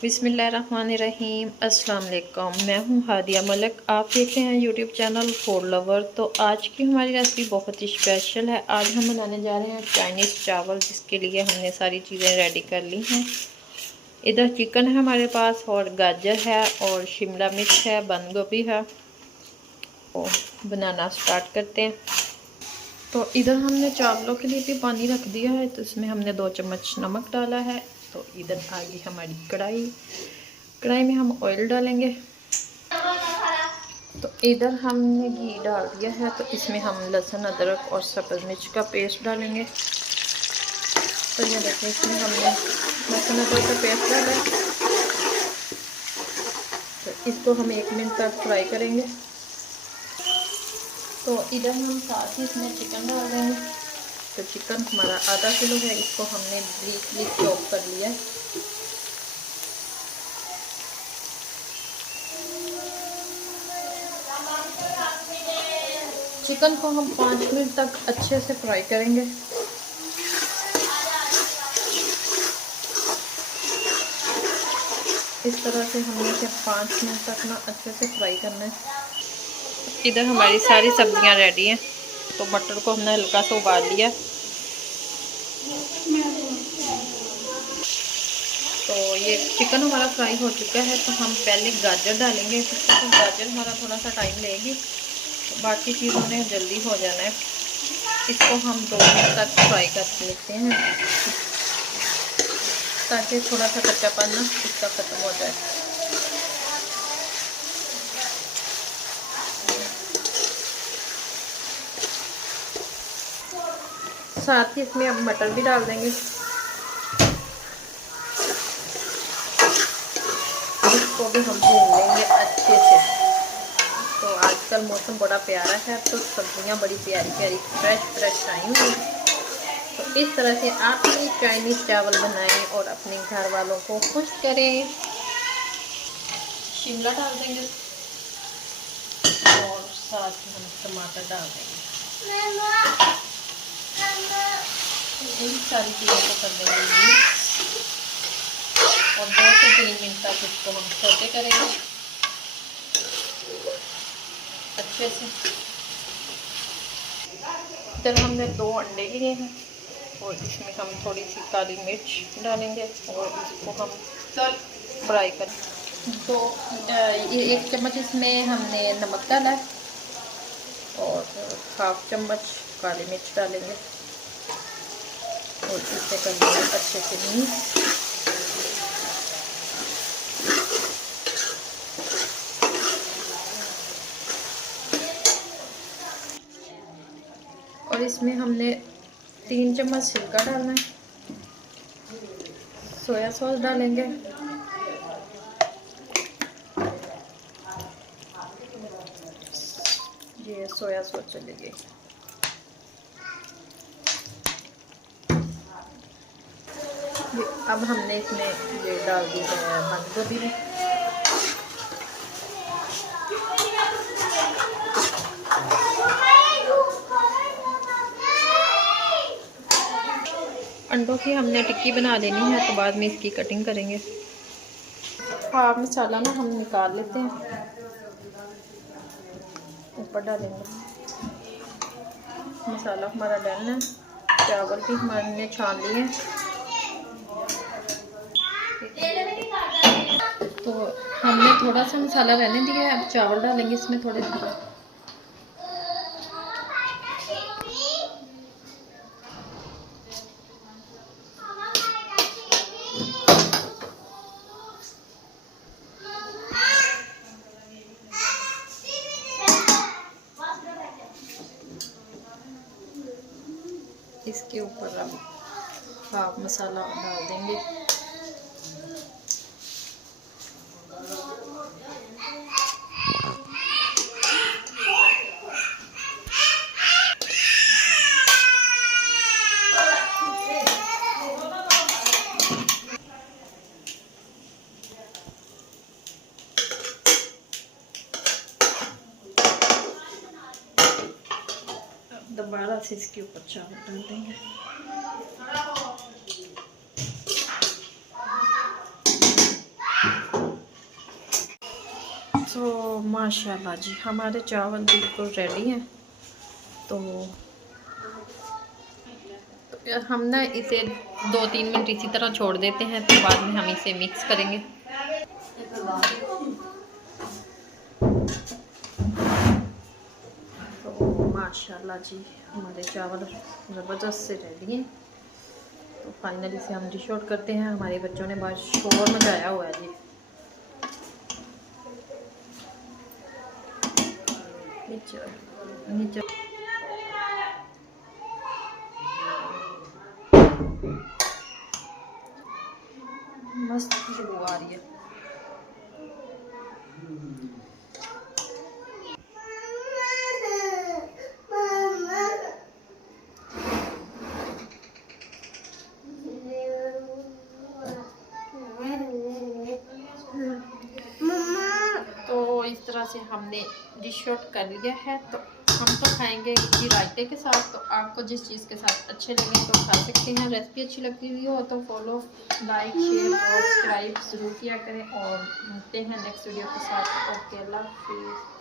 बिस्मिल्लाहिर्रहमानिर्रहीम। अस्सलाम वालेकुम। मैं हूँ हादिया मलिक, आप देख रहे हैं यूट्यूब चैनल फूड लवर। तो आज की हमारी रेसिपी बहुत ही स्पेशल है। आज हम बनाने जा रहे हैं चाइनीज़ चावल, जिसके लिए हमने सारी चीज़ें रेडी कर ली हैं। इधर चिकन है हमारे पास, और गाजर है, और शिमला मिर्च है, बंद गोभी है। तो बनाना स्टार्ट करते हैं। तो इधर हमने चावलों के लिए भी पानी रख दिया है, तो इसमें हमने 2 चम्मच नमक डाला है। तो इधर आ गई हमारी कढ़ाई में हम ऑयल डालेंगे। तो इधर हमने घी डाल दिया है, तो इसमें हम लहसुन, अदरक और सब्ज़ मिर्च का पेस्ट डालेंगे। तो ये देखिए, इसमें हमने लहसुन अदरक का पेस्ट डाला है। तो इसको हम 1 मिनट तक फ्राई करेंगे। तो इधर हम साथ ही इसमें चिकन डाल देंगे। तो चिकन हमारा आधा किलो है, इसको हमने ब्रीफली चॉप कर लिया है। चिकन को हम 5 मिनट तक अच्छे से फ्राई करेंगे। इस तरह से हमने इसे 5 मिनट तक ना अच्छे से फ्राई करना है। इधर हमारी सारी सब्जियां रेडी हैं। तो मटर को हमने हल्का सा उबाल लिया। तो ये चिकन हमारा फ्राई हो चुका है, तो हम पहले गाजर डालेंगे। तो गाजर हमारा थोड़ा सा टाइम लेगी, तो बाकी चीज़ों ने जल्दी हो जाना है। इसको हम 2 मिनट तक फ्राई कर लेते हैं, ताकि थोड़ा सा कच्चापन ना इसका ख़त्म हो जाए। साथ ही इसमें अब मटर भी डाल देंगे। इसको भी हम भून लेंगे अच्छे से। तो आजकल मौसम बड़ा प्यारा है, तो सब्जियां बड़ी प्यारी प्यारी फ्रेश आई हुई। तो इस तरह से आप भी चाइनीज़ चावल बनाएं और अपने घर वालों को खुश करें। शिमला डाल देंगे, और साथ ही हम टमाटर डाल देंगे। इन सारी चीज़ों को कर देंगे और 2 से 3 मिनट तक इसको हम सौते करेंगे अच्छे से। इधर हमने 2 अंडे लिए हैं, और इसमें हम थोड़ी सी काली मिर्च डालेंगे, और इसको हम फ्राई करें। तो ये 1 चम्मच इसमें हमने नमक डाला है, और 1/2 चम्मच काली मिर्च डालेंगे, और इसे कर देंगे अच्छे से मिक्स। और इसमें हमने 3 चम्मच सिरका डालना है। सोया सॉस डालेंगे, ये सोया सॉस चलेगी। अब हमने इसमें ये डाल दी है बंद गोभी में। अंडों की हमने टिक्की बना लेनी है, तो बाद में इसकी कटिंग करेंगे। हाफ मसाला ना हम निकाल लेते हैं, ऊपर डालेंगे। मसाला हमारा डन है। चावल भी हमने छान लिए। तो हमने थोड़ा सा मसाला रहने दिया है, अब चावल डालेंगे इसमें थोड़े से। इसके ऊपर अब हाफ मसाला डाल देंगे। दोबारा से इसके ऊपर चावल डाल देंगे। तो माशाल्लाह जी हमारे चावल बिल्कुल रेडी हैं। तो हम ना इसे 2-3 मिनट इसी तरह छोड़ देते हैं, तो बाद में हम इसे मिक्स करेंगे। तो माशाल्लाह जी हमारे चावल ज़बरदस्त से रेडी हैं। तो फाइनली से हम डिश आउट करते हैं। हमारे बच्चों ने बहुत शोर मचाया हुआ है जी। नीचे नीचे मस्त खुशबू आ रही है। तो इस तरह से हमने डिश आउट कर लिया है। तो हम तो खाएंगे घी रायते के साथ। तो आपको जिस चीज़ के साथ अच्छे लगे तो खा सकते हैं। रेसिपी अच्छी लगती हुई हो तो फॉलो, लाइक, शेयर और सब्सक्राइब ज़रूर किया करें। और मिलते हैं नेक्स्ट वीडियो के साथ। ओके, अल्लाह हाफिज़।